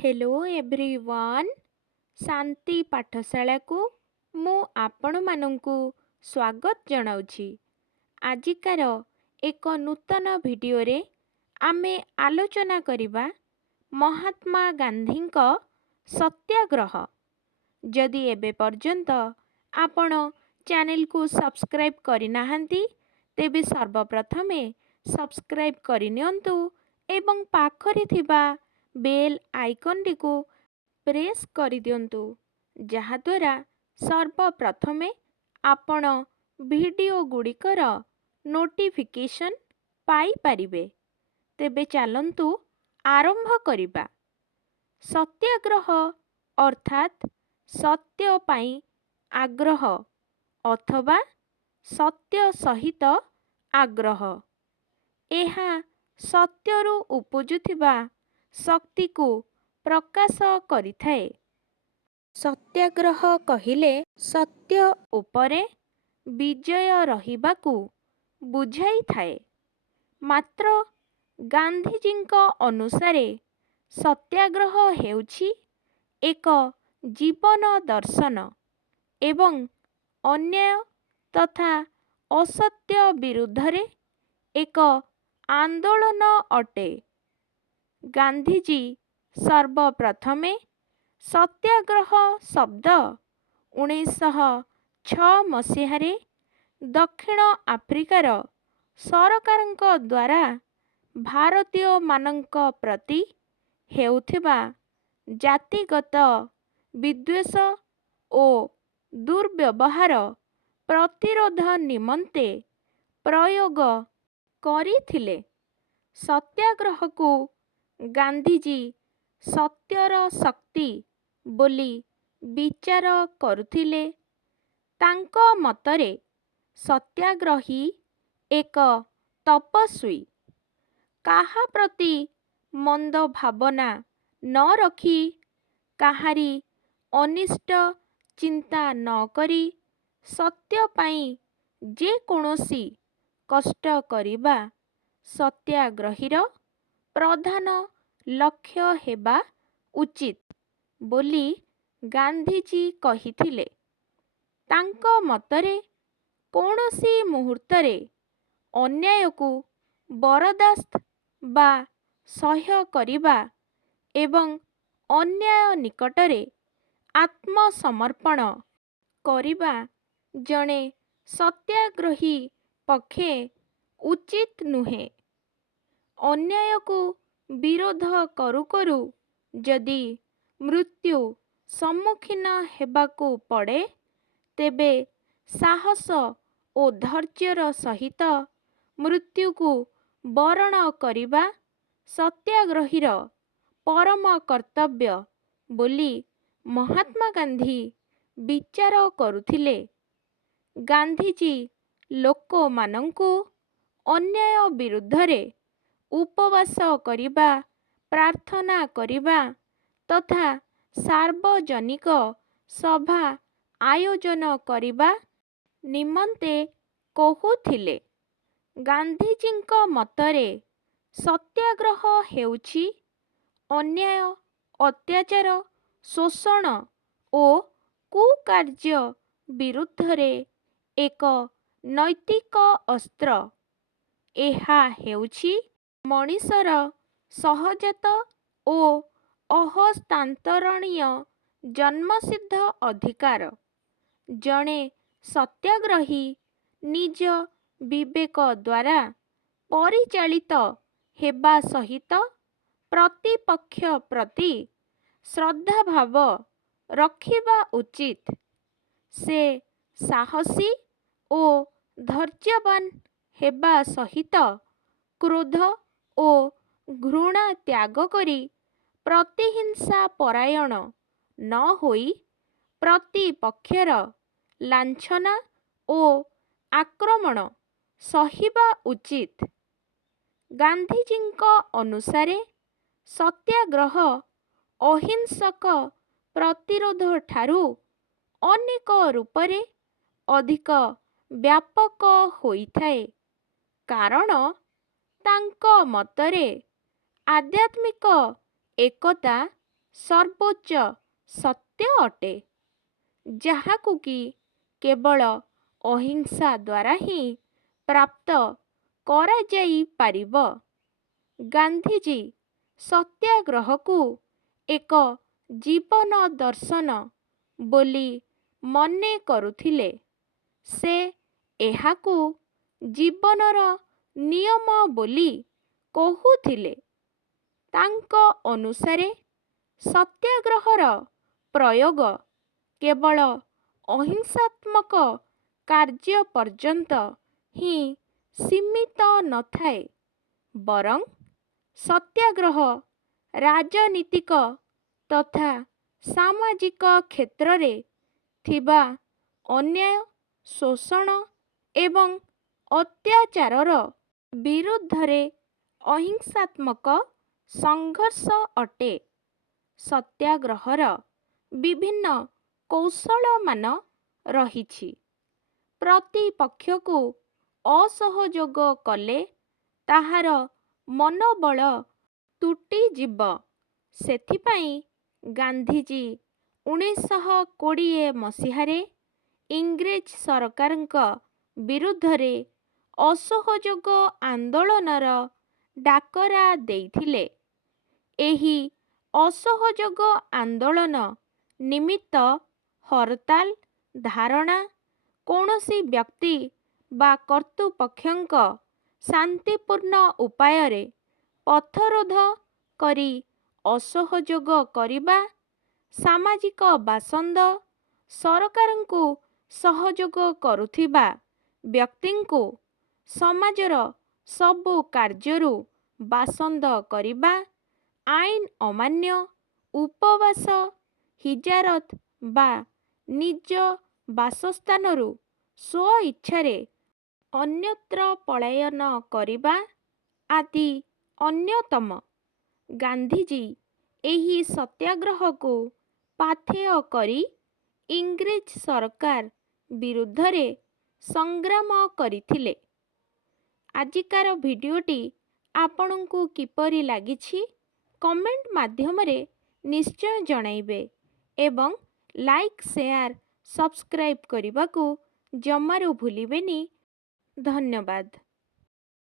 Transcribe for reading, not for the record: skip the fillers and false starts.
Hello everyone शांति पाठशाला को मु आपण मानंकु स्वागत जनाउछि। आजिकार एक नूतन वीडियो रे आमे आलोचना करिबा महात्मा गांधी सत्याग्रह। जदि एबे पर्यंत आपण चैनल को सब्सक्राइब करिनाहांती तेबे सर्वप्रथमे सब्सक्राइब करिनियंतु एवं पाखरे थिबा बेल आइकन टिको प्रेस करिदियंतु जहाद्वारा सर्वप्रथमे आपण वीडियो गुड़िकर नोटिफिकेशन पाई परिबे। तेबे चलंतु आरंभ करिबा। सत्याग्रह अर्थात सत्य पाई आग्रह अथवा सत्य सहित आग्रह। एहा सत्यरु उपजुथिबा शक्ति को प्रकाश करिथाए। सत्याग्रह कहिले सत्य उपरे विजय रहिबाकू बुझाई थाए। मात्र गांधीजींक अनुसारे सत्याग्रह हेउछि एक जीवन दर्शन एवं अन्याय तथा असत्य विरुद्धरे एक आंदोलन अटे। गांधीजी सर्वप्रथमे सत्याग्रह शब्द 1906 मसीहारे दक्षिण आफ्रिकार सरकारंक द्वारा भारतीय मानंक प्रति हेउथिबा जातिगत विद्वेष ओ दुर्व्यवहार प्रतिरोध निमंते प्रयोग करिथिले। सत्याग्रह को गांधीजी सत्यर शक्ति बोली विचार करुथिले। तांको मतरे सत्याग्रही एक तपस्वी काहा प्रति मंद भावना न रखी काहारी अनिष्ट चिंता न करी सत्य पाई जे कोनोसी कष्ट करिबा सत्याग्रहीर प्रधान लक्ष्य हेबा उचित बोली गांधीजी कहिथिले। तांको मतरे कोनोसी मुहूर्तरे अन्याय को बरदास्त बा सह्य करिबा एवं अन्याय निकटरे आत्मसमर्पण करिबा जणे सत्याग्रही पक्षे उचित नुहे। अन्याय को विरोध करू करू जदि मृत्यु सम्मुखीन हेबाकू पड़े तेबे साहस ओ धैर्यर सहित मृत्यु को वरण करिबा सत्याग्रहीर परम कर्तव्य बोली महात्मा गांधी विचार करुथिले। गांधीजी लोक मानंकु अन्याय विरुद्धरे उपवास करिबा प्रार्थना करिबा तथा सार्वजनिक सभा आयोजन करिबा निमंते कहुथिले। गांधीजींक मतरे सत्याग्रह हेउछि अन्याय अत्याचार शोषण ओ कुकार्य विरुद्धरे एक नैतिक अस्त्र। एहा हेउछि मनीषर सहजात ओ अहस्तांतरणीय जन्मसिद्ध अधिकार। जणे सत्याग्रही निज विवेक द्वारा परिचालित हेबा सहित प्रतिपक्ष प्रति श्रद्धा भाव रखिबा उचित। से साहसी ओ धैर्यवान हेबा सहित क्रोध ओ घृणा त्याग करी प्रतिहिंसा परायण न होई प्रतिपक्षर लांछना ओ आक्रमण सहिबा उचित। गांधीजींक अनुसारे सत्याग्रह अहिंसक प्रतिरोध ठारू अनेक रूपरे अधिक व्यापक होइथाए। कारण तांको मतरे आध्यात्मिक एकता ସର୍ବୋଚ୍ଚ ସତ୍ୟ ଅଟେ, ଯାହାକୁ କି କେବଳ ଅହିଂସା ଦ୍ୱାରା ହିଁ ପ୍ରାପ୍ତ କରାଯାଇପାରିବ। ଗାନ୍ଧିଜୀ ସତ୍ୟାଗ୍ରହକୁ ଏକ ଜୀବନ ଦର୍ଶନ ବୋଲି ମନେ କରୁଥିଲେ। ସେ ଏହାକୁ ଜୀବନର ନିୟମ ବୋଲି କହୁଥିଲେ। ତାଙ୍କ ଅନୁସାରେ ସତ୍ୟାଗ୍ରହର ପ୍ରୟୋଗ କେବଳ ଅହିଂସାତ୍ମକ କାର୍ଯ୍ୟ ପର୍ଯ୍ୟନ୍ତ ହିଁ ସୀମିତ ନଥାଏ, ବରଂ ସତ୍ୟାଗ୍ରହ ରାଜନୀତିକ ତଥା ସାମାଜିକ କ୍ଷେତ୍ରରେ ଥିବା ଅନ୍ୟାୟ, ଶୋଷଣ ଏବଂ ଅତ୍ୟାଚାରର ବିରୁଦ୍ଧରେ ଅହିଂସାତ୍ମକ ସଂଘର୍ଷ ଅଟେ। ସତ୍ୟାଗ୍ରହର ବିଭିନ୍ନ କୌଶଳମାନ ରହିଛି। ପ୍ରତିପକ୍ଷକୁ ଅସହଯୋଗ କଲେ ତାହାର ମନୋବଳ ତୁଟିଯିବ। ସେଥିପାଇଁ ଗାନ୍ଧିଜୀ 1920 ମସିହାରେ ଇଂରେଜ ସରକାରଙ୍କ ବିରୁଦ୍ଧରେ ଅସହଯୋଗ ଆନ୍ଦୋଳନର ଡାକରା ଦେଇଥିଲେ। ଏହି ଅସହଯୋଗ ଆନ୍ଦୋଳନ ନିମିତ୍ତ ହରତାଲ, ଧାରଣା, କୌଣସି ବ୍ୟକ୍ତି ବା କର୍ତ୍ତୃପକ୍ଷଙ୍କ ଶାନ୍ତିପୂର୍ଣ୍ଣ ଉପାୟରେ ପଥରୋଧ କରି ଅସହଯୋଗ କରିବା, ସାମାଜିକ ବାସନ୍ଦ, ସରକାରଙ୍କୁ ସହଯୋଗ କରୁଥିବା ବ୍ୟକ୍ତିଙ୍କୁ ସମାଜର ସବୁ କାର୍ଯ୍ୟରୁ ବାସନ୍ଦ କରିବା, ଆଇନ ଅମାନ୍ୟ, ଉପବାସ, ହିଜାରତ ବା ନିଜ ବାସସ୍ଥାନରୁ ସ୍ୱଇଚ୍ଛାରେ ଅନ୍ୟତ୍ର ପଳାୟନ କରିବା ଆଦି ଅନ୍ୟତମ। ଗାନ୍ଧିଜୀ ଏହି ସତ୍ୟାଗ୍ରହକୁ ପାଥେୟ କରି ଇଂରେଜ ସରକାର ବିରୁଦ୍ଧରେ ସଂଗ୍ରାମ କରିଥିଲେ। ଆଜିକାର ଭିଡ଼ିଓଟି ଆପଣଙ୍କୁ କିପରି ଲାଗିଛି କମେଣ୍ଟ ମାଧ୍ୟମରେ ନିଶ୍ଚୟ ଜଣାଇବେ ଏବଂ ଲାଇକ୍, ସେୟାର, ସବସ୍କ୍ରାଇବ୍ କରିବାକୁ ଜମାରୁ ଭୁଲିବେନି। ଧନ୍ୟବାଦ।